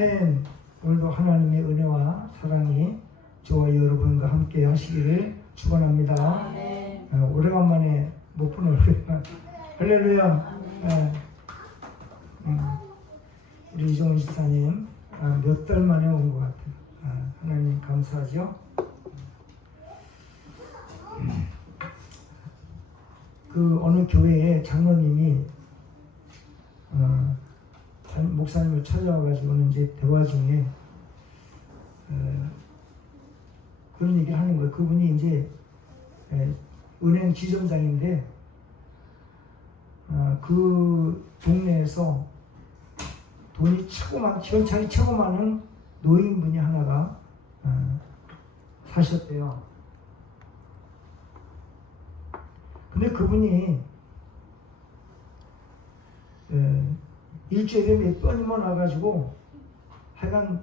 아멘. 오늘도 하나님의 은혜와 사랑이 저와 여러분과 함께 하시기를 축원합니다. 아멘. 오래간만에 못 본 얼굴이나 할렐루야. 우리 이종훈 집사님 몇 달 만에 온 것 같아요. 하나님 감사하죠. 그 어느 교회에 장로님이 목사님을 찾아와가지고는 이제 대화 중에 그런 얘기를 하는 거예요. 그분이 이제 은행 지점장인데 그 동네에서 돈이 현찰이 최고 많은 노인분이 하나가 사셨대요. 근데 그분이 일주일에 몇 번이면 와가지고 하여간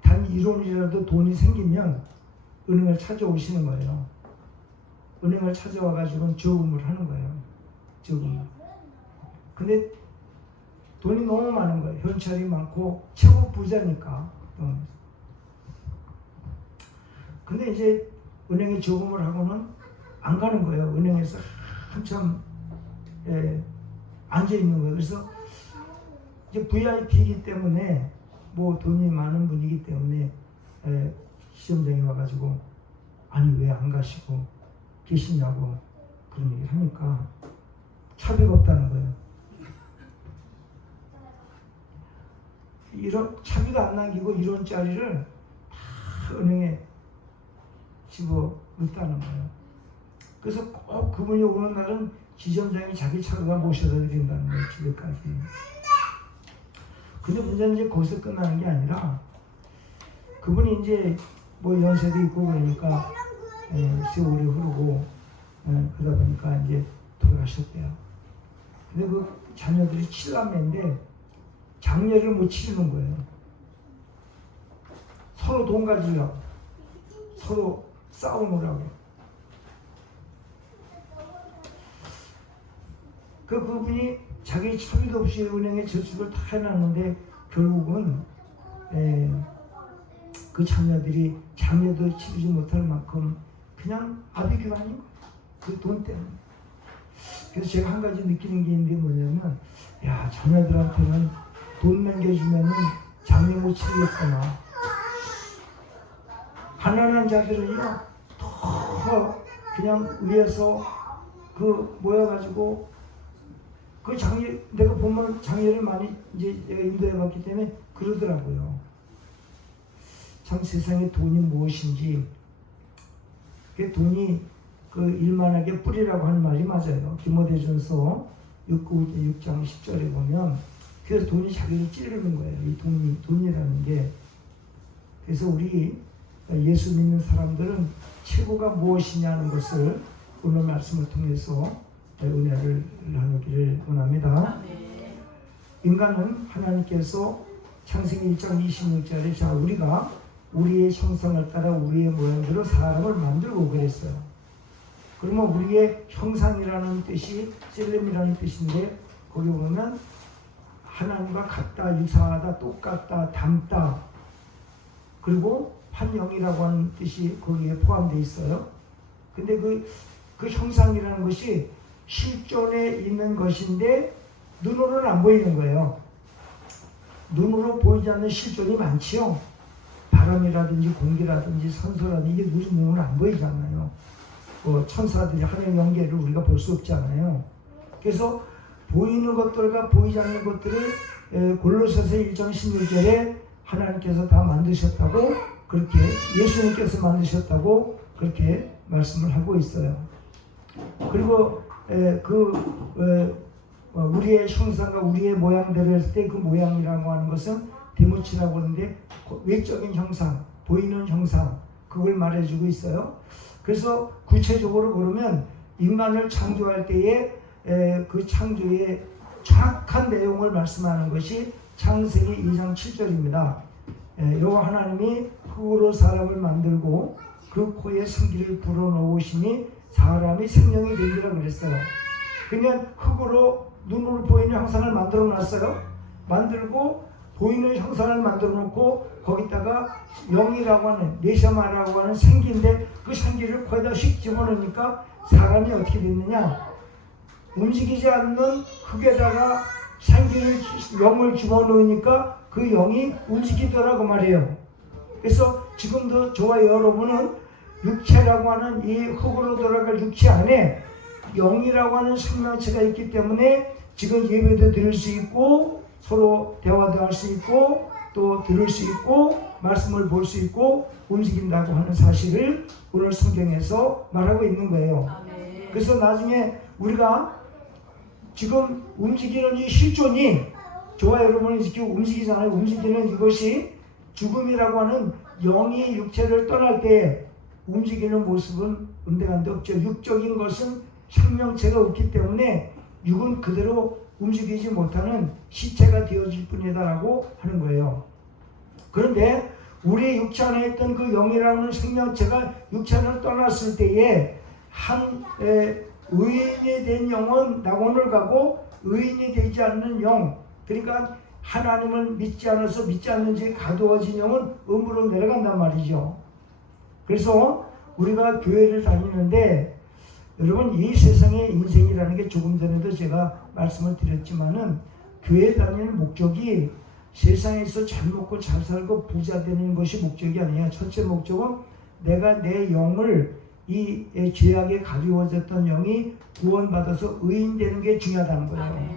단 1원이라도 돈이 생기면 은행을 찾아오시는 거예요. 은행을 찾아와가지고는 저금을 하는 거예요. 저금. 근데 돈이 너무 많은 거예요. 현찰이 많고 최고 부자니까. 근데 이제 은행에 저금을 하고는 안 가는 거예요. 은행에서 한참 앉아 있는 거예요. 그래서 이제 VIP이기 때문에 뭐 돈이 많은 분이기 때문에 시험장에 와가지고 아니 왜 안 가시고 계시냐고 그런 얘기를 하니까 차비가 없다는 거예요. 이런 차비도 안 남기고 1원짜리를 다 은행에 집어 넣었다는 거예요. 그래서 꼭 그분이 오는 날은 지점장이 자기 차가 모셔다 드린다는 거예요. 집에까지. 근데 문제는 이제 거기서 끝나는 게 아니라 그분이 이제 뭐 연세도 있고 그러니까 세월이 흐르고 그러다 보니까 이제 돌아가셨대요. 근데 그 자녀들이 7남매인데 장례를 못 치르는 거예요. 서로 돈 가지려고 서로 싸우느라고. 그분이 자기 차비도 없이 은행에 저축을 다 해놨는데 결국은 그 자녀들이 장례도 치르지 못할 만큼 그냥 아비규가 아닌 거예요. 그 돈 때문에. 그래서 제가 한 가지 느끼는 게 있는데 뭐냐면 야 자녀들한테는 돈 남겨주면은 장례 못 치르겠구나. 가난한 자들은요 더 그냥 위에서 그 모여가지고 그 장례, 내가 보면 장례를 많이 이제 내가 인도해봤기 때문에 그러더라고요. 참 세상에 돈이 무엇인지, 그 돈이 그 일만하게 뿌리라고 하는 말이 맞아요. 디모데전서 6장 10절에 보면 그래서 돈이 자기를 찌르는 거예요. 이 돈이라는 게. 그래서 우리 예수 믿는 사람들은 최고가 무엇이냐는 것을 오늘 말씀을 통해서 은혜를 나누기를 원합니다. 인간은 하나님께서 창세기 1장 26절에 자 우리가 우리의 형상을 따라 우리의 모양대로 사람을 만들고 그랬어요. 그러면 우리의 형상이라는 뜻이 셀렘이라는 뜻인데 거기 보면 하나님과 같다, 유사하다, 똑같다, 닮다 그리고 판형이라고 하는 뜻이 거기에 포함되어 있어요. 근데 그 형상이라는 것이 실존에 있는 것인데 눈으로는 안 보이는 거예요. 눈으로 보이지 않는 실존이 많지요. 바람이라든지 공기라든지 산소라든지 이게 우리 눈으로는 안 보이잖아요. 천사들이 하늘 연계를 우리가 볼 수 없잖아요. 그래서 보이는 것들과 보이지 않는 것들을 골로새서 1장 16절에 하나님께서 다 만드셨다고 그렇게 예수님께서 만드셨다고 그렇게 말씀을 하고 있어요. 그리고 우리의 형상과 우리의 모양대로 했을 때 그 모양이라고 하는 것은 디모치라고 하는데 외적인 형상, 보이는 형상 그걸 말해주고 있어요. 그래서 구체적으로 보면 인간을 창조할 때에 그 창조의 정확한 내용을 말씀하는 것이 창세기 2장 7절입니다. 여호와 하나님이 흙으로 사람을 만들고 그 코에 생기를 불어넣으시니 사람이 생명이 되리라 그랬어요. 그러면 흙으로 눈으로 보이는 형상을 만들어 놨어요. 만들고 보이는 형상을 만들어 놓고 거기다가 영이라고 하는 네샤마라고 하는 생기인데 그 생기를 거기다 휙 집어넣으니까 사람이 어떻게 됐느냐, 움직이지 않는 흙에다가 생기를 영을 집어넣으니까 그 영이 움직이더라고 말이에요. 그래서 지금도 저와 여러분은 육체라고 하는 이 흙으로 돌아갈 육체 안에 영이라고 하는 생명체가 있기 때문에 지금 예배도 드릴 수 있고 서로 대화도 할 수 있고 또 들을 수 있고 말씀을 볼 수 있고 움직인다고 하는 사실을 오늘 성경에서 말하고 있는 거예요. 그래서 나중에 우리가 지금 움직이는 이 실존이 저와 여러분이 지금 움직이잖아요. 움직이는 이것이 죽음이라고 하는 영이 육체를 떠날 때 움직이는 모습은 온데간데 없죠. 육적인 것은 생명체가 없기 때문에 육은 그대로 움직이지 못하는 시체가 되어질 뿐이다라고 하는 거예요. 그런데 우리 육체 안에 있던 그 영이라는 생명체가 육체를 떠났을 때에 한 의인이 된 영은 낙원을 가고 의인이 되지 않는 영, 그러니까 하나님을 믿지 않아서 믿지 않는 죄에 가두어진 영은 음으로 내려간단 말이죠. 그래서 우리가 교회를 다니는데 여러분 이 세상의 인생이라는 게 조금 전에도 제가 말씀을 드렸지만은 교회 다니는 목적이 세상에서 잘 먹고 잘 살고 부자 되는 것이 목적이 아니에요. 첫째 목적은 내가 내 영을 이 죄악에 가두어졌던 영이 구원받아서 의인 되는 게 중요하다는 거예요.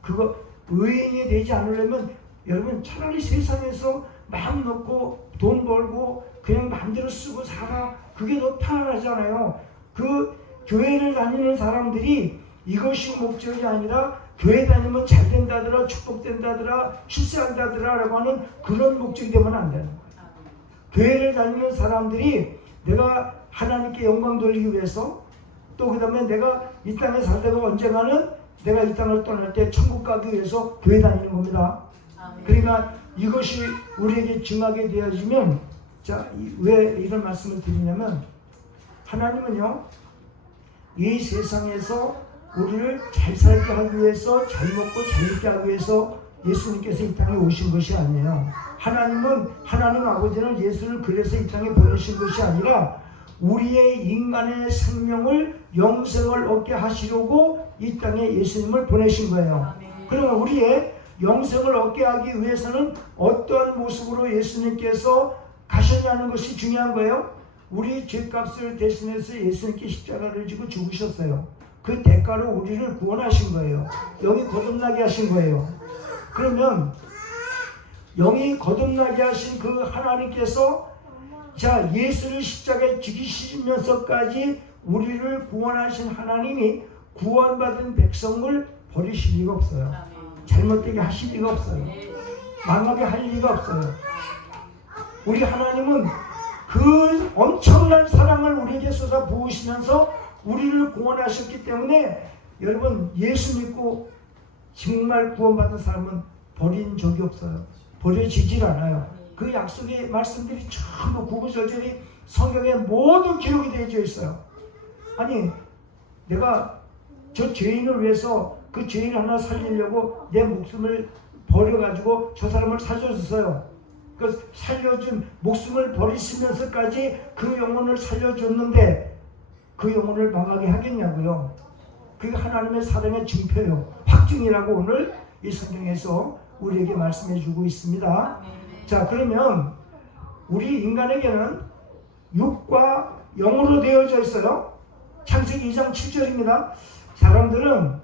그거 의인이 되지 않으려면 여러분 차라리 세상에서 마음 놓고 돈 벌고 그냥 마음대로 쓰고 살아. 그게 더 편안하잖아요. 그 교회를 다니는 사람들이 이것이 목적이 아니라 교회 다니면 잘 된다더라, 축복된다더라, 출세한다더라 라고 하는 그런 목적이 되면 안 되는 거예요. 교회를 다니는 사람들이 내가 하나님께 영광 돌리기 위해서 또 그 다음에 내가 이 땅에 살다가 언젠가는 내가 이 땅을 떠날 때 천국 가기 위해서 교회 다니는 겁니다. 그러니까 이것이 우리에게 증하게 되어지면 자, 왜 이런 말씀을 드리냐면 하나님은요 이 세상에서 우리를 잘 살게 하기 위해서 잘 먹고 잘 입게 하기 위해서 예수님께서 이 땅에 오신 것이 아니에요. 하나님 아버지는 예수를 그래서 이 땅에 보내신 것이 아니라 우리의 인간의 생명을 영생을 얻게 하시려고 이 땅에 예수님을 보내신 거예요. 그러면 우리의 영생을 얻게 하기 위해서는 어떠한 모습으로 예수님께서 가셨냐는 것이 중요한 거예요. 우리 죄값을 대신해서 예수님께 십자가를 지고 죽으셨어요. 그 대가로 우리를 구원하신 거예요. 영이 거듭나게 하신 거예요. 그러면 영이 거듭나게 하신 그 하나님께서 자 예수를 십자가에 죽이시면서까지 우리를 구원하신 하나님이 구원받은 백성을 버리실 리가 없어요. 잘못되게 하실 리가 없어요. 망하게 할 리가 없어요. 우리 하나님은 그 엄청난 사랑을 우리에게 쏟아 부으시면서 우리를 구원하셨기 때문에 여러분 예수 믿고 정말 구원받은 사람은 버린 적이 없어요. 버려지질 않아요. 그 약속의 말씀들이 전부 구구절절히 성경에 모두 기록이 되어져 있어요. 아니 내가 저 죄인을 위해서 그 죄인 하나 살리려고 내 목숨을 버려가지고 저 사람을 살려줬어요. 그 살려준 목숨을 버리시면서까지 그 영혼을 살려줬는데 그 영혼을 망하게 하겠냐고요. 그게 하나님의 사랑의 증표요. 확증이라고 오늘 이 성경에서 우리에게 말씀해 주고 있습니다. 자 그러면 우리 인간에게는 육과 영으로 되어져 있어요. 창세기 2장 7절입니다. 사람들은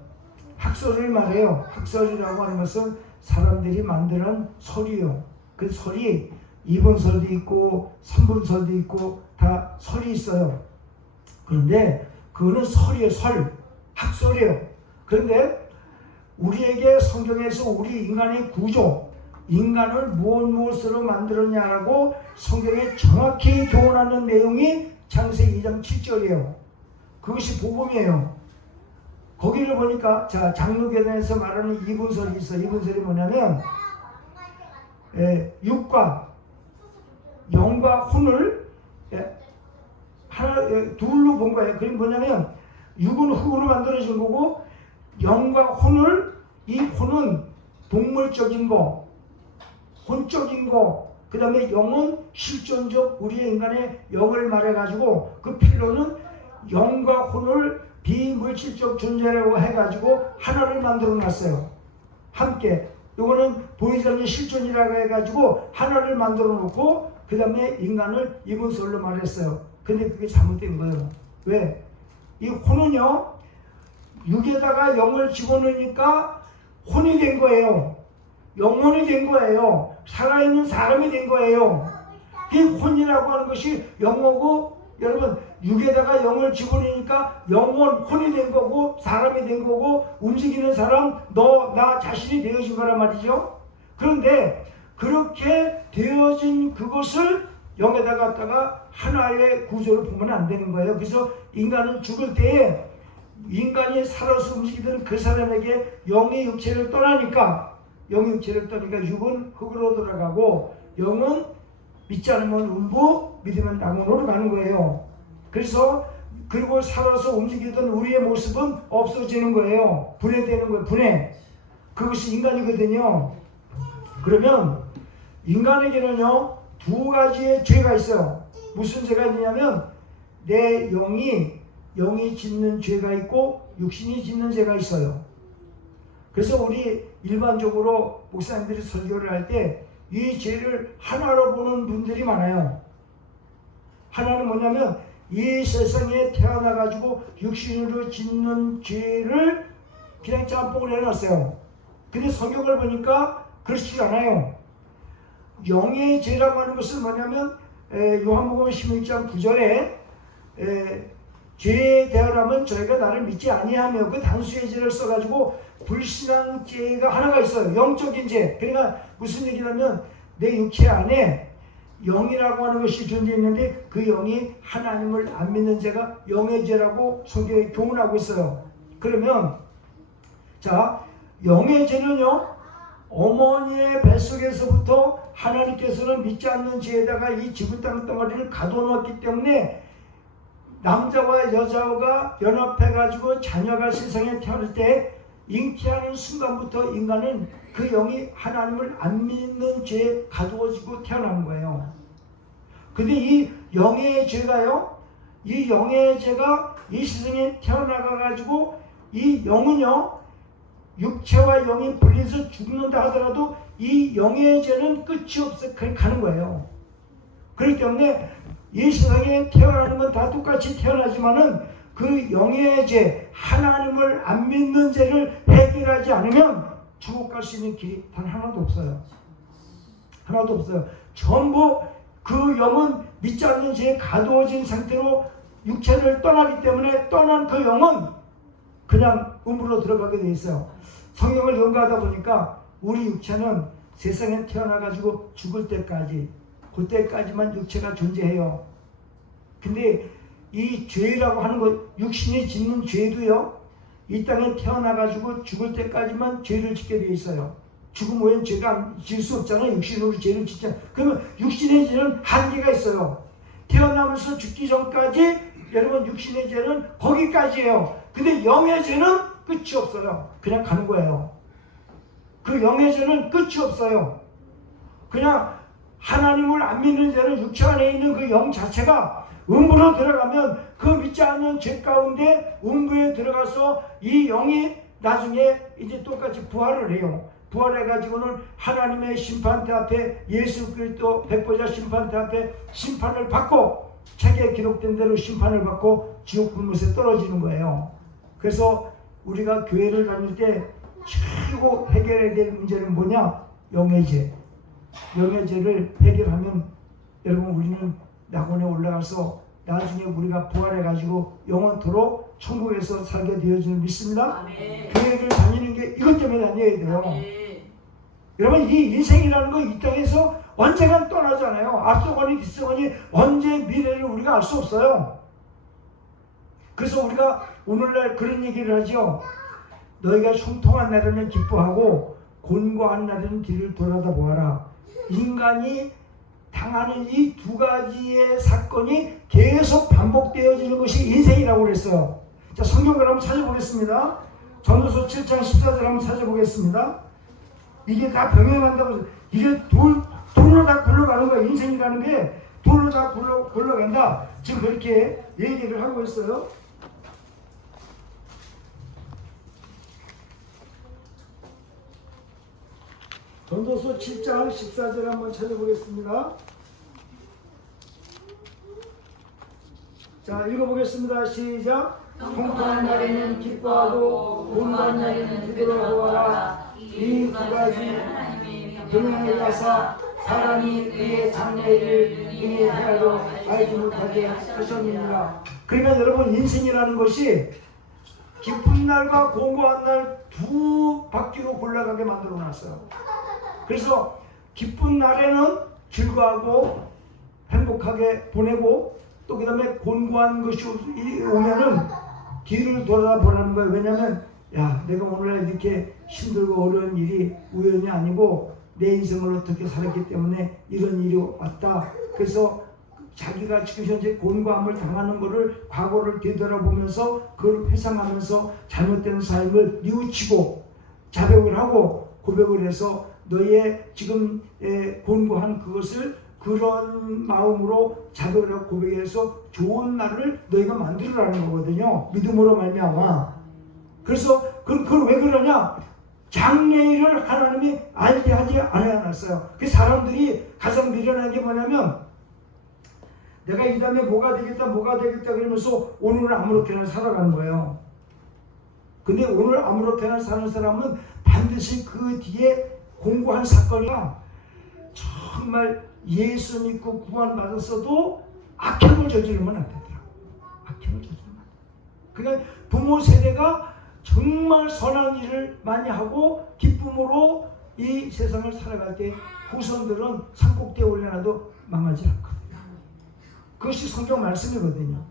학설을 말해요. 학설이라고 하는 것은 사람들이 만드는 설이요. 그 설이 2분설도 있고 3분설도 있고 다 설이 있어요. 그런데 그거는 설이에요. 설. 학설이에요. 그런데 우리에게 성경에서 우리 인간의 구조, 인간을 무엇으로 만들었냐라고 성경에 정확히 교훈하는 내용이 창세기 2장 7절이에요. 그것이 복음이에요. 거기를 보니까 자 장로계단에서 말하는 이분설이 있어. 이분설이 뭐냐면 육과 영과 혼을 둘로 본 거예요. 그게 뭐냐면 육은 흙으로 만들어진 거고 영과 혼을 이 혼은 동물적인 거 혼적인 거, 그 다음에 영은 실존적 우리의 인간의 영을 말해가지고 그 필로는 영과 혼을 비물질적 존재라고 해가지고 하나를 만들어 놨어요. 함께. 이거는 보이지 않는 실존이라고 해가지고 하나를 만들어 놓고 그 다음에 인간을 이분설로 말했어요. 근데 그게 잘못된 거예요. 왜? 이 혼은요, 육에다가 영을 집어넣으니까 혼이 된 거예요. 영혼이 된 거예요. 살아있는 사람이 된 거예요. 이 혼이라고 하는 것이 영어고, 여러분, 육에다가 영을 집어넣으니까 영혼, 혼이 된 거고, 사람이 된 거고, 움직이는 사람, 너, 나 자신이 되어진 거란 말이죠. 그런데 그렇게 되어진 그것을 영에다 갖다가 하나의 구조를 보면 안 되는 거예요. 그래서 인간은 죽을 때에 인간이 살아서 움직이던 그 사람에게 영의 육체를 떠나니까, 영의 육체를 떠나니까 육은 흙으로 돌아가고 영은 믿지 않으면 음부, 믿으면 낙원으로 가는 거예요. 그래서 그리고 살아서 움직이던 우리의 모습은 없어지는 거예요. 분해되는 거예요. 분해. 그것이 인간이거든요. 그러면 인간에게는요, 두 가지의 죄가 있어요. 무슨 죄가 있냐면 내 영이 짓는 죄가 있고 육신이 짓는 죄가 있어요. 그래서 우리 일반적으로 목사님들이 설교를 할 때 이 죄를 하나로 보는 분들이 많아요. 하나는 뭐냐면 이 세상에 태어나가지고 육신으로 짓는 죄를 그냥 짬뽕을 해놨어요. 근데 성경을 보니까 그렇지 않아요. 영의 죄라고 하는 것은 뭐냐면 요한복음 16장 9절에 죄에 대하라면 저희가 나를 믿지 아니하며, 그 단수의 죄를 써가지고 불신앙 죄가 하나가 있어요. 영적인 죄. 그러니까 무슨 얘기냐면 내 육체 안에 영이라고 하는 것이 존재했는데 그 영이 하나님을 안 믿는 죄가 영의 죄라고 성경에 교훈하고 있어요. 그러면 자, 영의 죄는요, 어머니의 뱃속에서부터 하나님께서는 믿지 않는 죄에다가 이 지구 땅 덩어리를 가둬놓았기 때문에 남자와 여자가 연합해가지고 자녀가 세상에 태어날 때 잉태하는 순간부터 인간은 그 영이 하나님을 안 믿는 죄에 가두어지고 태어난 거예요. 근데 이 영의 죄가요, 이 영의 죄가 이 세상에 태어나가가지고 이 영은요, 육체와 영이 분리해서 죽는다 하더라도 이 영의 죄는 끝이 없어 가는 거예요. 그렇기 때문에 이 세상에 태어나는 건 다 똑같이 태어나지만은 그 영의 죄, 하나님을 안 믿는 죄를 해결하지 않으면 지옥 갈 수 있는 길이 단 하나도 없어요. 하나도 없어요. 전부 그 영은 믿지 않는 죄에 가두어진 상태로 육체를 떠나기 때문에 떠난 그 영은 그냥 음부로 들어가게 돼 있어요. 성경을 연구하다 보니까 우리 육체는 세상에 태어나가지고 죽을 때까지, 그때까지만 육체가 존재해요. 근데 이 죄라고 하는 것, 육신이 짓는 죄도요, 이 땅에 태어나가지고 죽을 때까지만 죄를 짓게 돼 있어요. 죽음 후엔 죄가 질 수 없잖아요. 육신으로 죄를 짓잖아요. 그러면 육신의 죄는 한계가 있어요. 태어나면서 죽기 전까지 여러분 육신의 죄는 거기까지예요. 근데 영의 죄는 끝이 없어요. 그냥 가는 거예요. 그 영의 죄는 끝이 없어요. 그냥 하나님을 안 믿는 죄는 육체 안에 있는 그 영 자체가 음부로 들어가면 그 믿지 않는 죄 가운데 음부에 들어가서 이 영이 나중에 이제 똑같이 부활을 해요. 부활해가지고는 하나님의 심판대 앞에, 예수 그리스도 백보자 심판대 앞에 심판을 받고, 책에 기록된 대로 심판을 받고 지옥 불못에 떨어지는 거예요. 그래서 우리가 교회를 다닐 때 최고 해결해야 될 문제는 뭐냐? 영의 죄. 영의 죄를 해결하면 여러분 우리는 낙원에 올라가서 나중에 우리가 부활해가지고 영원토록 천국에서 살게 되어지는 믿습니다. 아멘. 교회를 다니는 게 이것 때문에 다녀야 돼요. 아멘. 여러분 이 인생이라는 거 이 땅에서 언젠간 떠나잖아요. 앞서거니 뒤서거니 언제 미래를 우리가 알 수 없어요. 그래서 우리가 오늘날 그런 얘기를 하죠. 너희가 형통한 날에는 기뻐하고 곤고한 날에는 뒤를 돌아다 보아라. 인간이 당하는 이 두 가지의 사건이 계속 반복되어지는 것이 인생이라고 그랬어요. 자, 성경을 한번 찾아보겠습니다. 전도서 7장 14절 한번 찾아보겠습니다. 이게 다 병행한다고. 이게 돌로 다 굴러가는 거야. 인생이라는 게 돌로 다 굴러간다. 지금 그렇게 얘기를 하고 있어요. 전도서 7장 14절 한번 찾아보겠습니다. 자, 읽어보겠습니다. 시작. 통통한 날에는 기뻐하고 곤고한 날에는 되돌아보아라. 이 두 가지는 동행에 가서 사람이 그의 장래를 능히 헤아려 알지 못하게 하셨느니라. 그러니까 여러분, 인생이라는 것이 기쁜 날과 공고한 날 두 바퀴로 굴러가게 만들어 놨어요. 그래서 기쁜 날에는 즐거워하고 행복하게 보내고, 또 그 다음에 곤고한 것이 오면은 뒤를 돌아보라는 거예요. 왜냐면 야, 내가 오늘 이렇게 힘들고 어려운 일이 우연이 아니고 내 인생을 어떻게 살았기 때문에 이런 일이 왔다. 그래서 자기가 지금 현재 곤고함을 당하는 것을, 과거를 되돌아보면서 그걸 회상하면서 잘못된 삶을 뉘우치고 자백을 하고 고백을 해서 너의 지금 곤고한 그것을 그런 마음으로 자백을 하고 고백해서 좋은 날을 너희가 만들으라는 거거든요. 믿음으로 말미암아. 그래서 그걸 왜 그러냐? 장래일을 하나님이 알게 하지 않았어요. 그 사람들이 가장 미련한 게 뭐냐면 내가 이 다음에 뭐가 되겠다 그러면서 오늘은 아무렇게나 살아가는 거예요. 근데 오늘 아무렇게나 사는 사람은 반드시 그 뒤에 공고한 사건이가 정말 예수 믿고 구원받았어도 악행을 저지르면 안 되더라고. 악행을 저지르면 안 돼. 그러니까 부모 세대가 정말 선한 일을 많이 하고 기쁨으로 이 세상을 살아갈 때 후손들은 산꼭대에 올려놔도 망하지 않거든요. 그것이 성경 말씀이거든요.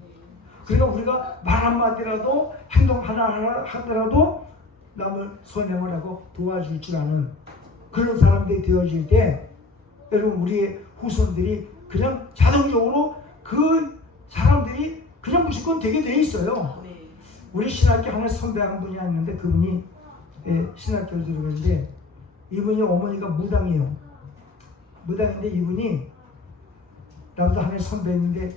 그러니까 우리가 말 한마디라도 행동 하나 하더라도 남을 선행을 하고 도와줄 줄 아는 그런 사람들이 되어질 때 여러분, 우리의 후손들이 그냥 자동적으로 그 사람들이 그냥 무조건 되게 돼 있어요. 우리 신학교 하나 선배 한 분이 있는데 그분이 신학교를 들어갔는데 이분이 어머니가 무당이에요. 무당인데 이분이 나보다 하나의 선배인데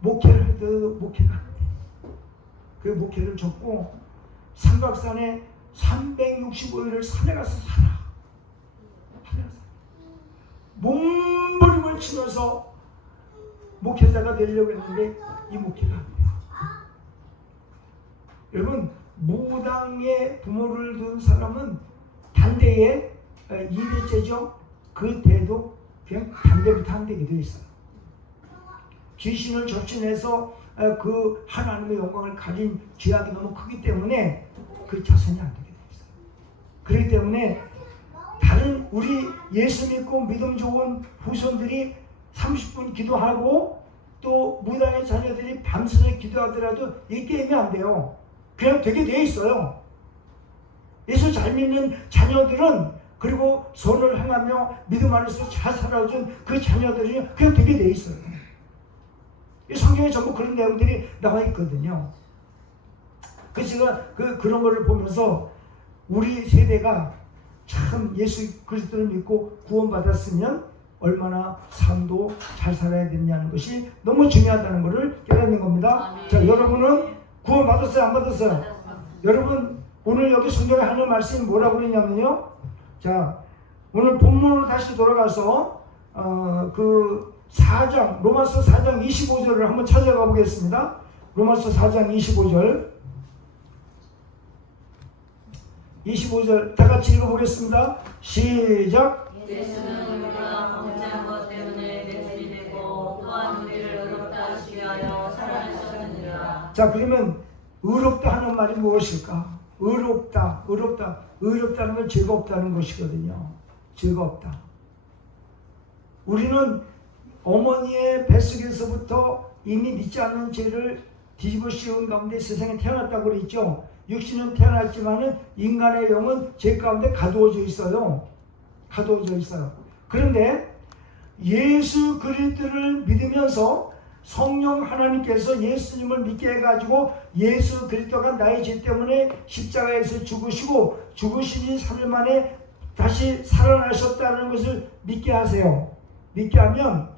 목회를 해도 목회가 안 돼. 그 목회를 접고 삼각산에 365일을 산에 가서 살아. 몸부림을 치면서 목회자가 되려고 했는데 이 목회가 안 돼요. 여러분, 무당의 부모를 둔 사람은 단대에 2대째죠. 그 대도 그냥 단대부터 안 되게 되어 있어요. 귀신을 접신해서 그 하나님의 영광을 가진 죄악이 너무 크기 때문에 그 자손이 안 되게 되어 있어요. 그렇기 때문에 다른 우리 예수 믿고 믿음 좋은 후손들이 30분 기도하고 또 무당의 자녀들이 밤새서 기도하더라도 이 게임이 안 돼요. 그냥 되게 돼 있어요. 예수 잘 믿는 자녀들은, 그리고 선을 행하며 믿음 안에서 잘 살아준 그 자녀들이 그냥 되게 돼 있어요. 이 성경에 전부 그런 내용들이 나와 있거든요. 그래서 제가 그런 거를 보면서 우리 세대가 참 예수 그리스도를 믿고 구원받았으면 얼마나 삶도 잘 살아야 되냐는 것이 너무 중요하다는 것을 깨닫는 겁니다. 자, 여러분은 구원받았어요? 안 받았어요? 여러분, 오늘 여기 성경에 하는 말씀이 뭐라고 그러냐면요. 자, 오늘 본문으로 다시 돌아가서 그 4장, 로마서 4장 25절을 한번 찾아가 보겠습니다. 로마서 4장 25절 다 같이 읽어보겠습니다. 시작. 예수는 우리가 범죄한 것 때문에 매질이 되고 또한 우리를 의롭다 하시기 위하여 살아나셨느니라. 자, 그러면 의롭다 하는 말이 무엇일까? 의롭다는 건 죄가 없다는 것이거든요. 죄가 없다. 우리는 어머니의 뱃속에서부터 이미 믿지 않는 죄를 뒤집어 씌운 가운데 세상에 태어났다고 그랬죠. 육신은 태어났지만은 인간의 영은 죄 가운데 가두어져 있어요. 그런데 예수 그리스도를 믿으면서 성령 하나님께서 예수님을 믿게 해가지고 예수 그리스도가 나의 죄 때문에 십자가에서 죽으시고 죽으시니 3일 만에 다시 살아나셨다는 것을 믿게 하세요. 믿게 하면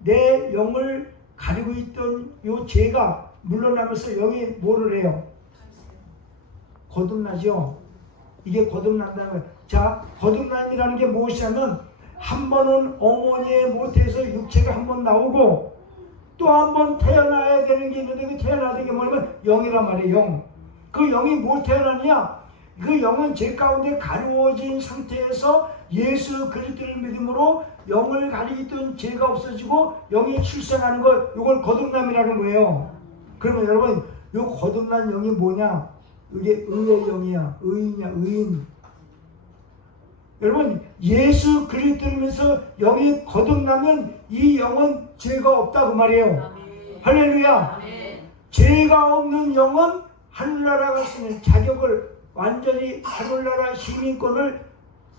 내 영을 가리고 있던 요 죄가 물러나면서 영이 뭐를 해요? 거듭나죠. 이게 거듭난다는 거예요. 자, 거듭남이라는 게 무엇이냐면 한 번은 어머니의 모태에서 육체가 한 번 나오고 또 한 번 태어나야 되는 게 있는데 그 태어나는 게 뭐냐면 영이란 말이에요. 영. 그 영이 뭐 태어나냐? 그 영은 죄 가운데 가려워진 상태에서 예수 그리스도를 믿음으로 영을 가리던 죄가 없어지고 영이 출생하는 것, 이걸 거듭남이라는 거예요. 그러면 여러분, 이 거듭난 영이 뭐냐? 이게 의의 영이야. 의인이야, 의인. 여러분, 예수 그리스도를 믿어서 영이 거듭나면 이 영은 죄가 없다고 말이에요. 아멘. 할렐루야. 아멘. 죄가 없는 영은 하늘나라가 쓰는 자격을 완전히 하늘나라 시민권을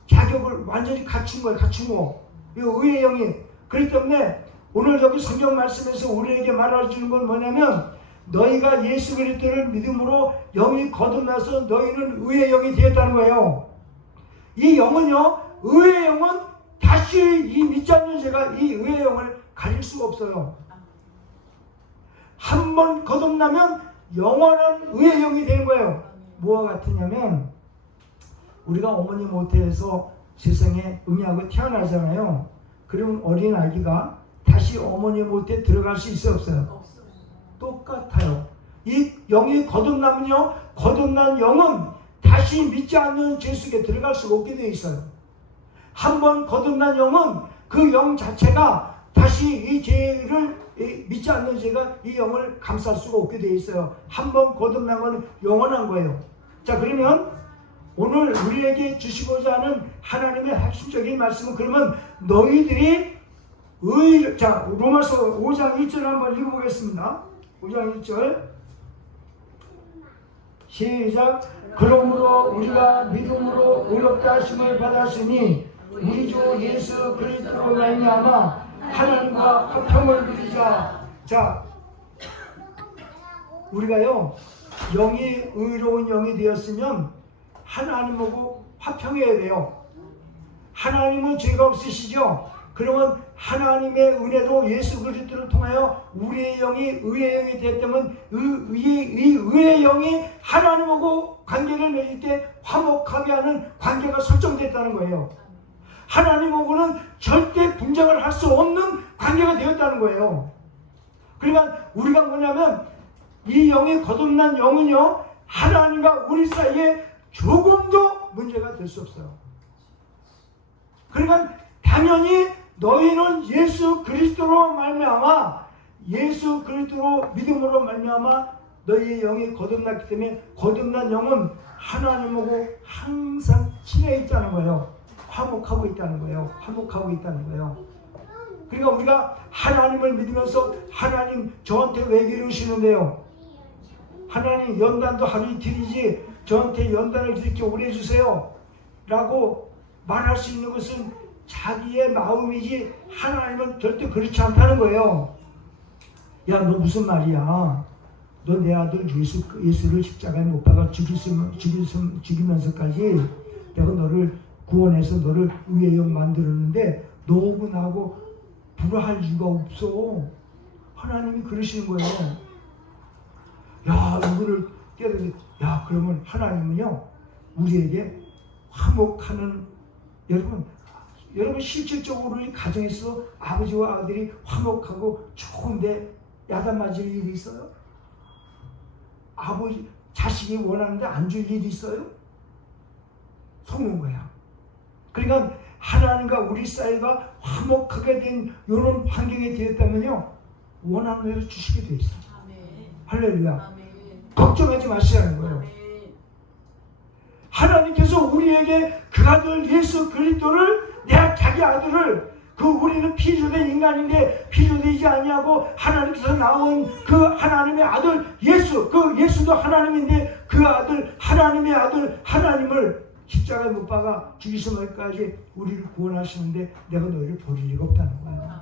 자격을 완전히 갖춘 거예요. 갖춘 거. 이 의의 영이. 그렇기 때문에 오늘 여기 성경 말씀에서 우리에게 말해주는 건 뭐냐면 너희가 예수 그리스도를 믿음으로 영이 거듭나서 너희는 의의 영이 되었다는 거예요. 이 영은요, 의의 영은 다시 이 믿지 않는 죄가 이 의의 영을 가릴 수가 없어요. 한 번 거듭나면 영원한 의의 영이 되는 거예요. 뭐와 같으냐면 우리가 어머니 모태에서 세상에 응하고 태어나잖아요. 그러면 어린 아기가 다시 어머니 모태에 들어갈 수 있어요, 없어요? 똑같아요. 이 영이 거듭나면요, 거듭난 영은 다시 믿지 않는 죄 속에 들어갈 수가 없게 되어 있어요. 한 번 거듭난 영은 그 영 자체가 다시 이 죄를 믿지 않는 죄가 이 영을 감쌀 수가 없게 되어 있어요. 한 번 거듭난 건 영원한 거예요. 자, 그러면 오늘 우리에게 주시고자 하는 하나님의 핵심적인 말씀은 그러면 너희들이 자, 로마서 5장 1절 한번 읽어보겠습니다. 5장 1절 시작. 그러므로 우리가 믿음으로 의롭다 하심을 받았으니 우리 주 예수 그리스도로 말미암아 하나님과 화평을 누리자. 자, 우리가요 영이 의로운 영이 되었으면 하나님하고 화평해야 돼요. 하나님은 죄가 없으시죠? 그러면 하나님의 은혜도 예수 그리스도를 통하여 우리의 영이 의의 영이 되었다면 이 의의 영이 하나님하고 관계를 맺을 때 화목하게 하는 관계가 설정됐다는 거예요. 하나님하고는 절대 분쟁을 할 수 없는 관계가 되었다는 거예요. 그러니까 우리가 뭐냐면 이 영이 거듭난 영은요 하나님과 우리 사이에 조금도 문제가 될 수 없어요. 그러니까 당연히 너희는 예수 그리스도로 말미암아 예수 그리스도로 믿음으로 말미암아 너희의 영이 거듭났기 때문에 거듭난 영은 하나님하고 항상 친해 있다는 거예요. 화목하고 있다는 거예요. 화목하고 있다는 거예요. 그러니까 우리가 하나님을 믿으면서 하나님 저한테 왜 이러시는데요? 하나님 연단도 하루 이틀이지 저한테 연단을 이렇게 오래 해주세요 라고 말할 수 있는 것은 자기의 마음이지 하나님은 절대 그렇지 않다는 거예요. 야, 너 무슨 말이야? 너 내 아들 예수를 십자가에 못 박아 죽이면서까지 내가 너를 구원해서 너를 의의 영 만들었는데 너하고 나하고 불화할 이유가 없어. 하나님이 그러시는 거예요. 야, 이거를 깨달으면 야, 그러면 하나님은요 우리에게 화목하는 여러분 실질적으로 이 가정에서 아버지와 아들이 화목하고 좋은데 야단 맞을 일이 있어요? 아버지 자식이 원하는데 안 줄 일이 있어요? 속는 거야. 그러니까 하나님과 우리 사이가 화목하게 된 이런 환경이 되었다면요 원하는 대로 주시게 돼 있어요. 아멘. 할렐루야. 아멘. 걱정하지 마시라는 거예요. 아멘. 하나님께서 우리에게 그 아들 예수 그리스도를 내가 자기 아들을 우리는 피조된 인간인데 피조되지 아니하고 하나님께서 나온 그 하나님의 아들 예수 예수도 하나님인데 그 아들 하나님의 아들 하나님을 십자가에 못 박아 죽이시면까지 우리를 구원하시는데 내가 너희를 버릴 리가 없다는 거예요.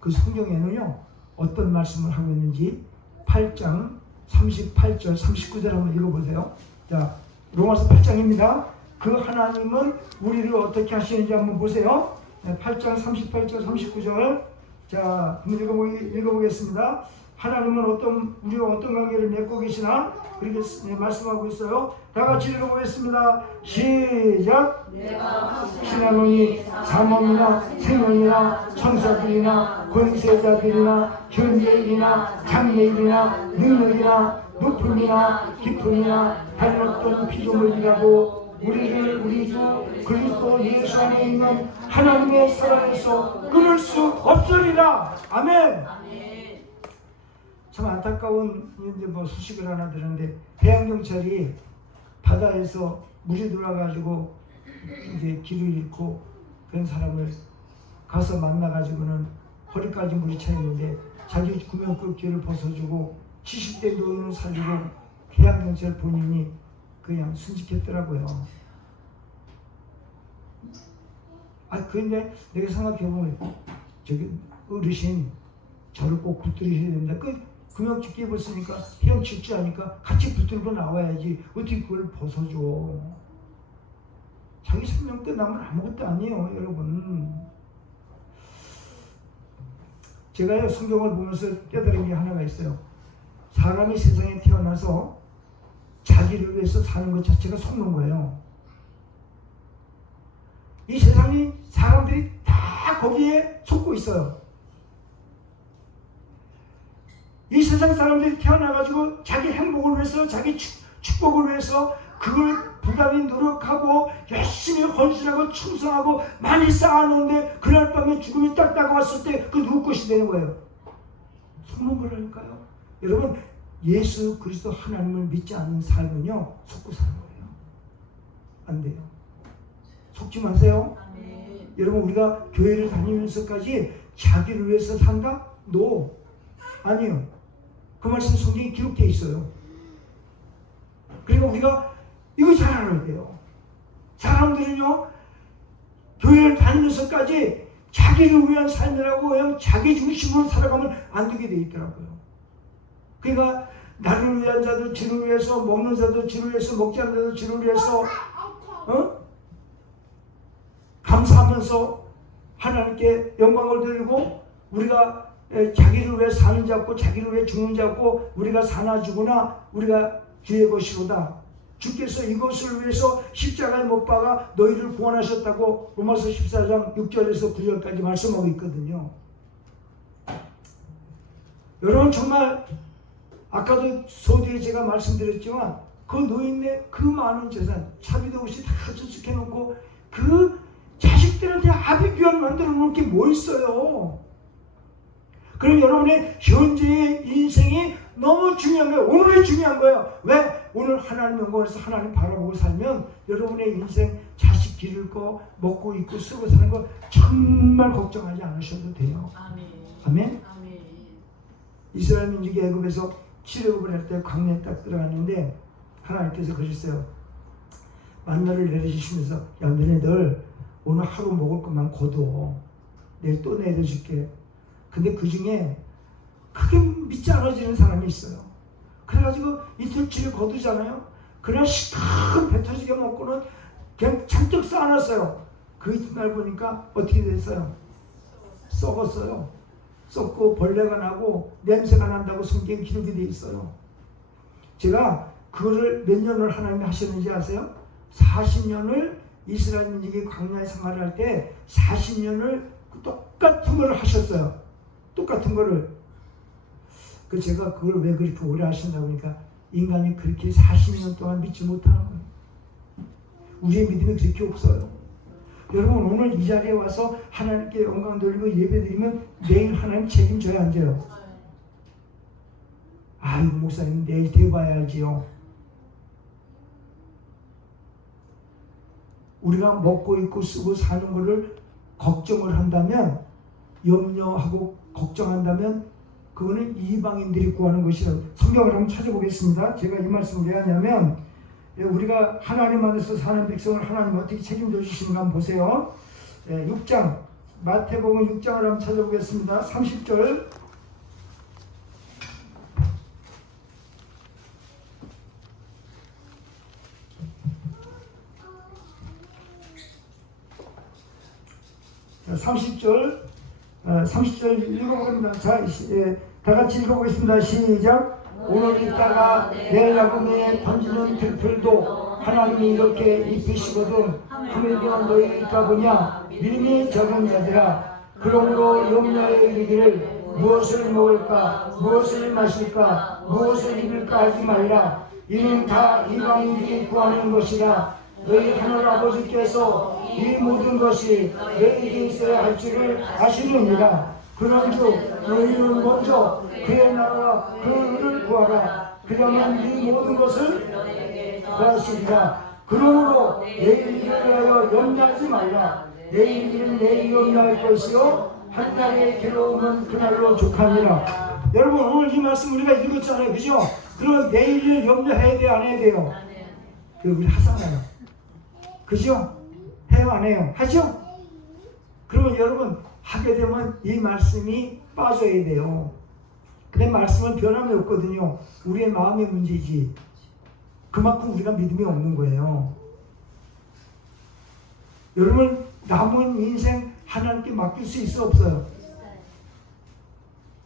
그 성경에는요 어떤 말씀을 하고 있는지 8장 38절 39절 한번 읽어보세요. 자, 로마서 8장입니다. 그 하나님은 우리를 어떻게 하시는지 한번 보세요. 8장 38절 39절. 자, 한번 읽어보겠습니다. 하나님은 우리와 어떤 관계를 맺고 계시나? 그렇게 말씀하고 있어요. 다 같이 읽어보겠습니다. 시작. 신하노니 사mom이나 생명이나 천사들이나 권세자들이나 현재일이나 장래일이나 능력이나 높음이나 깊음이나 다른 어떤 피조물이라도 우리를 우리 주 그리스도 예수 안에 있는 하나님의 사랑에서 끊을 수 없으리라. 아멘. 참 안타까운 이제 소식을 하나 들었는데, 해양경찰이 바다에서 물이 들어와가지고 이제 길을 잃고 그런 사람을 가서 만나가지고는 허리까지 물이 차 있는데 자기 구명조끼를 벗어주고 70대 노인을 살리고 해양경찰 본인이 그냥 순직했더라고요. 근데 내가 생각해보면 저기 어르신 저를 꼭 붙들으셔야 된다. 구명조끼 벗으니까 헤엄칠지 하니까 같이 붙들고 나와야지. 어떻게 그걸 벗어줘. 자기 생명 끝나면 아무것도 아니에요, 여러분. 제가요, 성경을 보면서 깨달은 게 하나가 있어요. 사람이 세상에 태어나서 자기를 위해서 사는 것 자체가 속는 거예요. 이 세상이 사람들이 다 거기에 속고 있어요. 이 세상 사람들이 태어나가지고 자기 행복을 위해서, 자기 축복을 위해서 그걸 부단히 노력하고 열심히 헌신하고 충성하고 많이 쌓아놓은데 그날 밤에 죽음이 딱 다가왔을 때 그 누구 것이 되는 거예요? 속는 거라니까요. 여러분, 예수 그리스도 하나님을 믿지 않는 삶은요, 속고 사는 거예요. 안 돼요. 속지 마세요. 여러분, 우리가 교회를 다니면서까지 자기를 위해서 산다? No. 아니요. 그 말씀 성경에 기록되어 있어요. 그러니까 우리가 이거 잘 알아야 돼요. 사람들은요, 교회를 다니면서까지 자기를 위한 삶이라고 그냥 자기 중심으로 살아가면 안 되게 돼 있더라고요. 그러니까 나를 위한 자도 지를 위해서, 먹는 자도 지를 위해서, 먹지 않는 자도 지를 위해서 감사하면서 하나님께 영광을 드리고, 우리가 자기를 위해 사는 자 없고 자기를 위해 죽는 자 없고 우리가 사나 죽으나 우리가 주의 것이로다. 주께서 이것을 위해서 십자가에 못 박아 너희를 구원하셨다고 로마서 14장 6절에서 9절까지 말씀하고 있거든요. 여러분, 정말 아까도 소뒤에 제가 말씀드렸지만 그 노인네 그 많은 재산 차비도 없이 다 저축해놓고 그 자식들한테 아비규환 만들어 놓을 게 뭐 있어요. 그럼 여러분의 현재의 인생이 너무 중요한 거예요. 오늘이 중요한 거예요. 왜? 오늘 하나님 영광에서 하나님 바라보고 살면 여러분의 인생 자식 기를 거 먹고 입고 쓰고 사는 거 정말 걱정하지 않으셔도 돼요. 아멘. 아멘? 아멘. 이스라엘 민족이 애굽에서 출애굽을 할 때 광야에 딱 들어갔는데 하나님께서 그러셨어요. 만나를 내려주시면서 야, 너네들 오늘 하루 먹을 것만 거둬. 내일 또 내려줄게. 근데 그 중에 크게 믿지 않아지는 사람이 있어요. 그래가지고 이틀치를 거두잖아요. 그냥 시큰 배 터지게 먹고는 그냥 잔뜩 쌓아놨어요. 그 이튿날 보니까 어떻게 됐어요? 썩었어요. 썩고 벌레가 나고 냄새가 난다고 성경에 기록이 되어 있어요. 제가 그거를 몇 년을 하나님이 하셨는지 아세요? 40년을 이스라엘 민족이 광야에 생활할 때 40년을 똑같은 걸 하셨어요. 똑같은 거를. 그 제가 그걸 왜 그렇게 오래 하신다고 하니까 인간이 그렇게 40년 동안 믿지 못하는 거예요. 우리의 믿음이 그렇게 없어요. 여러분, 오늘 이 자리에 와서 하나님께 영광 돌리고 예배드리면 내일 하나님 책임져야 안 돼요. 아이고 목사님 내일 대봐야지요. 우리가 먹고 입고 쓰고 사는 것을 걱정을 한다면, 염려하고 걱정한다면 그거는 이방인들이 구하는 것이라고. 성경을 한번 찾아보겠습니다. 제가 이 말씀을 왜 하냐면 우리가 하나님 안에서 사는 백성을 하나님 어떻게 책임져 주시는가 한번 보세요. 6장 마태복음 6장을 한번 찾아보겠습니다. 30절 30절 읽어보겠습니다. 자, 다 같이 읽어보겠습니다. 시작. 오늘 있다가 내일 나그네에 던지는 들풀도 하나님이 이렇게 입히시거든 하물며 너희 있다보냐 믿음이 적은 자들아 그러므로 염려에 이르기를 무엇을 먹을까 무엇을 마실까 무엇을 입을까 하지 말라 이는 다 이방인들이 구하는 것이라 너희 하늘 아버지께서 이 모든 것이 너희에게 있어야 할 줄을 아시느니라 그런즉 너희는 먼저 그의 나라와 그 의를 구하라 그러면 이 모든 것을 구하시리라 그러므로 내일 일을 위하여 염려하지 말라 내일 일은 내일 염려할 것이요 한 날의 괴로움은 그날로 족하니라. 여러분 오늘 이 말씀 우리가 읽었잖아요, 그죠? 그럼 내일을 염려해야 돼, 안 해야 돼요? 우리 하잖아요, 그죠? 해요, 안 해요? 하죠? 그러면 여러분 하게 되면 이 말씀이 빠져야 돼요. 근데 말씀은 변함이 없거든요. 우리의 마음의 문제지. 그만큼 우리가 믿음이 없는 거예요. 여러분 남은 인생 하나님께 맡길 수 있어 없어요?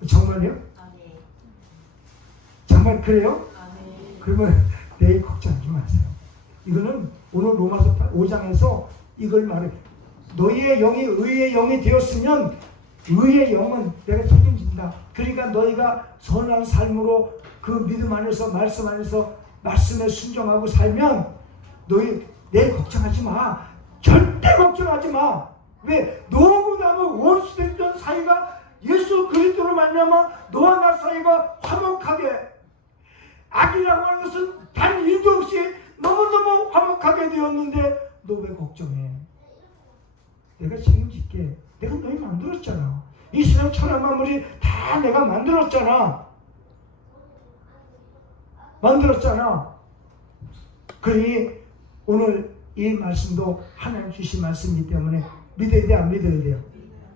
정말요? 정말 그래요? 그러면 내일 걱정하지 마세요. 이거는 오늘 로마서 5장에서 이걸 말해. 너희의 영이 의의 영이 되었으면 의의 영은 내가 책임진다. 그러니까 너희가 선한 삶으로 그 믿음 안에서 말씀 안에서 말씀에 순종하고 살면 너희 내일 걱정하지 마. 절대 걱정하지 마. 왜? 너무너무 원수됐던 사이가 예수 그리스도로 말미암아 너와 나 사이가 화목하게 악이라고 하는 것은 단 1도 없이 너무너무 화목하게 되었는데 너 왜 걱정해? 내가 책임질게. 내가 너희 만들었잖아. 이 세상 천하 만물이 다 내가 만들었잖아. 그러니 오늘 이 말씀도 하나님 주신 말씀이기 때문에 믿어야 돼, 안 믿어야 돼요?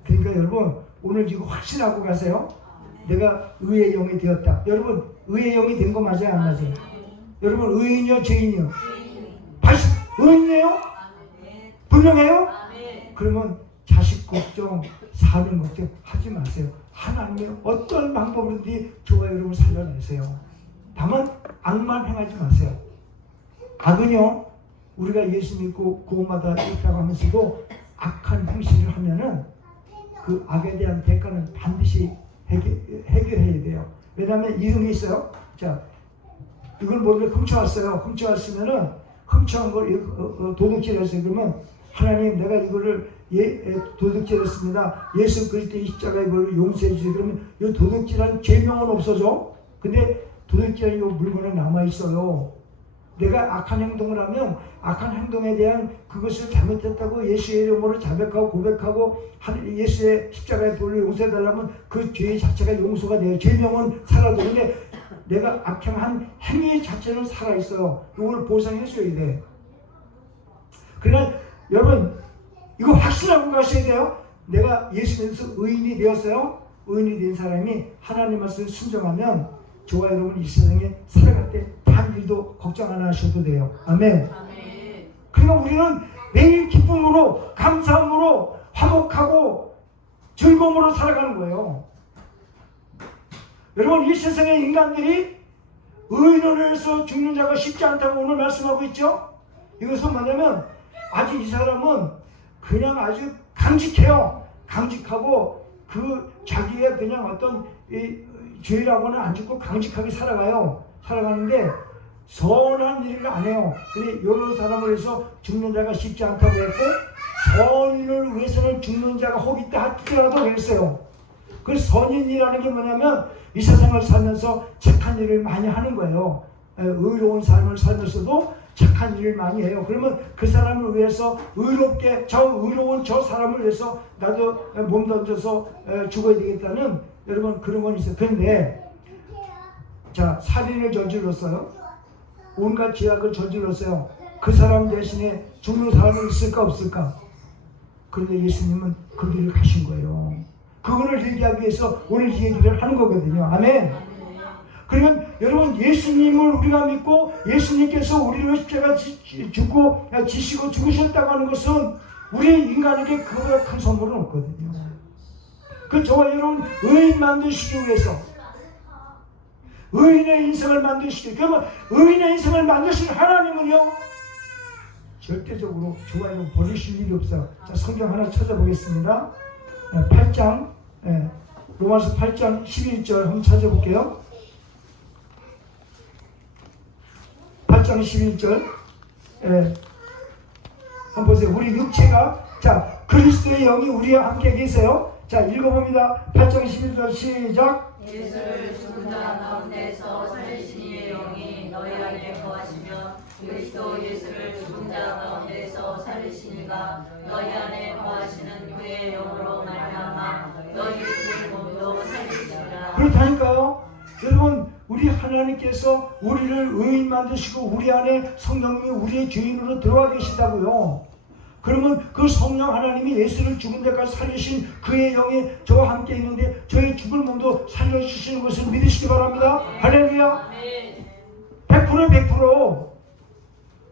그러니까 여러분 오늘 이거 확신하고 가세요. 내가 의의 영이 되었다. 여러분 의의 영이 된 거 맞아요, 안 맞아요? 여러분 의인이요, 죄인이요? 다시 의인이에요? 분명해요? 그러면 자식 걱정, 사는 걱정 하지 마세요. 하나님의 어떤 방법이든지 저와 여러분 살려내세요. 다만 악만 행하지 마세요. 악은요, 우리가 예수 믿고 구원받아 있다고 하면서도 악한 행실을 하면은 그 악에 대한 대가는 반드시 해결해야 돼요. 왜냐하면 이름이 있어요. 자, 이걸 뭔가 훔쳐왔어요. 훔쳐왔으면은 훔쳐온 걸 도둑질했어요. 그러면 하나님 내가 이거를 도둑질했습니다. 예수 그리스도의 십자가에 이걸 용서해 주세요. 그러면 이 도둑질한 죄명은 없어져. 근데 도둑질한 이 물건은 남아있어요. 내가 악한 행동을 하면 악한 행동에 대한 그것을 잘못했다고 예수의 이름으로 자백하고 고백하고 예수의 십자가의 도를 용서해달라면 그 죄 자체가 용서가 돼요. 죄명은 사라져. 근데 내가 악행한 행위 자체는 살아있어요. 이걸 보상해줘야 돼. 그러나 여러분 이거 확신하고 가셔야 돼요. 내가 예수 믿어서 의인이 되었어요. 의인이 된 사람이 하나님 말씀을 순종하면 저와 여러분 이 세상에 살아갈 때 단 일도 걱정 안 하셔도 돼요. 아멘. 그러니까 우리는 매일 기쁨으로 감사함으로 화목하고 즐거움으로 살아가는 거예요. 여러분 이 세상의 인간들이 의인을 위해서 죽는 자가 쉽지 않다고 오늘 말씀하고 있죠. 이것은 뭐냐면 아주 이 사람은 그냥 아주 강직해요. 강직하고 그 자기의 그냥 어떤 이 죄라고는 안 죽고 강직하게 살아가는데 선한 일을 안 해요. 근데 이런 사람을 위해서 죽는 자가 쉽지 않다고 했고 선인을 위해서는 죽는 자가 혹 있다 하더라도 그랬어요. 그 선인이라는 게 뭐냐면 이 세상을 살면서 착한 일을 많이 하는 거예요. 의로운 삶을 살면서도 착한 일을 많이 해요. 그러면 그 사람을 위해서 의롭게 의로운 저 사람을 위해서 나도 몸 던져서 죽어야 되겠다는 여러분 그런 건 있어요. 그런데 자 살인을 저질렀어요. 온갖 죄악을 저질렀어요. 그 사람 대신에 죽는 사람이 있을까 없을까? 그런데 예수님은 그 길을 가신 거예요. 그거를 얘기하기 위해서 오늘 이 얘기를 하는 거거든요. 아멘. 그러면 여러분 예수님을 우리가 믿고 예수님께서 우리를 십자가 지시고 죽으셨다고 하는 것은 우리 인간에게 그보다 큰 선물은 없거든요. 그 저와 여러분 의인 만드시기 위해서 의인의 인생을 만드시기 그러면 의인의 인생을 만드신 하나님은요 절대적으로 저와 여러분 버리실 일이 없어요. 자, 성경 하나 찾아보겠습니다. 8장 로마서 8장 11절 한번 찾아볼게요. 8장 11절 한번 보세요. 우리 육체가 자 그리스도의 영이 우리와 함께 계세요. 자 읽어봅니다. 8장 11절 시작. 예수를 죽은 자 가운데서 살리신 이의 영이 너희 안에 거하시면 그리스도 예수를 죽은 자 가운데서 살리신 이가 너희 안에 거하시는 그의 영으로 말미암아 너희 두 몸도 살리시리라. 그렇다니까요. 여러분 우리 하나님께서 우리를 의인 만드시고 우리 안에 성령님이 우리의 주인으로 들어와 계시다고요. 그러면 그 성령 하나님이 예수를 죽은 데까지 살리신 그의 영이 저와 함께 있는데 저희 죽을 몸도 살려주시는 것을 믿으시기 바랍니다. 할렐루야. 100%에 100%.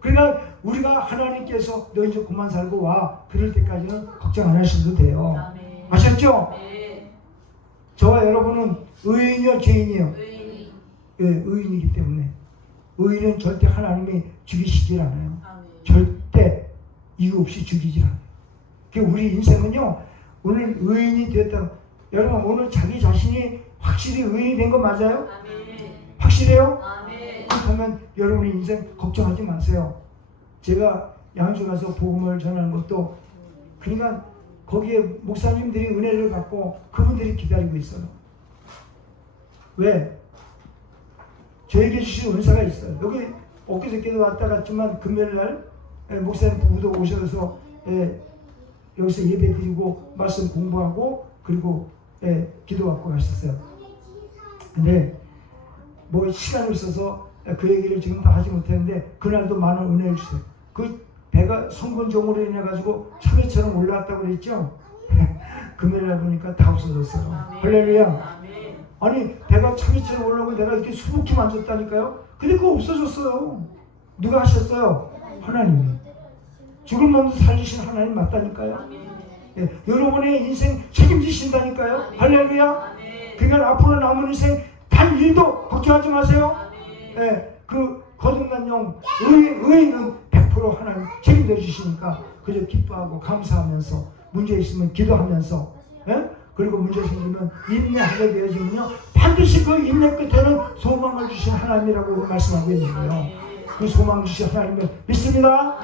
그러니까 우리가 하나님께서 너 이제 그만 살고 와 그럴 때까지는 걱정 안 하셔도 돼요. 아셨죠? 저와 여러분은 의인이요 죄인이요? 예, 의인이기 때문에 의인은 절대 하나님이 죽이시질 않아요. 절대 이유 없이 죽이질 않아요. 우리 인생은요 오늘 의인이 되었다. 여러분 오늘 자기 자신이 확실히 의인이 된 거 맞아요? 확실해요? 그렇다면 여러분의 인생 걱정하지 마세요. 제가 양주 가서 복음을 전하는 것도 그러니까 거기에 목사님들이 은혜를 받고 그분들이 기다리고 있어요. 왜? 저에게 주신 은사가 있어요. 여기 엊그저께도 왔다 갔지만 금요일날 목사님 부부도 오셔서 여기서 예배 드리고 말씀 공부하고 그리고 기도받고 가셨어요. 근데 뭐 시간이 없어서 그 얘기를 지금 다 하지 못했는데 그날도 많은 은혜를 주세요. 그 배가 성군종으로 인해 가지고 참외처럼 올라왔다고 그랬죠. 금요일날 보니까 다 없어졌어요. 할렐루야. 아니 배가 참외처럼 올라오고 내가 이렇게 수북히 만졌다니까요. 근데 그거 없어졌어요. 누가 하셨어요? 하나님이. 죽을 몸도 살리신 하나님 맞다니까요. 여러분의 인생 책임지신다니까요. 할렐루야. 그러니까 앞으로 남은 인생 단 1도 걱정하지 마세요. 그 거듭난 영 의인은 100% 하나님 책임져 주시니까 그저 기뻐하고 감사하면서 문제 있으면 기도하면서 그리고 문제 생기면 인내하게 되어지면요 반드시 그 인내 끝에는 소망을 주신 하나님이라고 말씀하고 있는 거예요. 그 소망 주신 하나님을 믿습니다.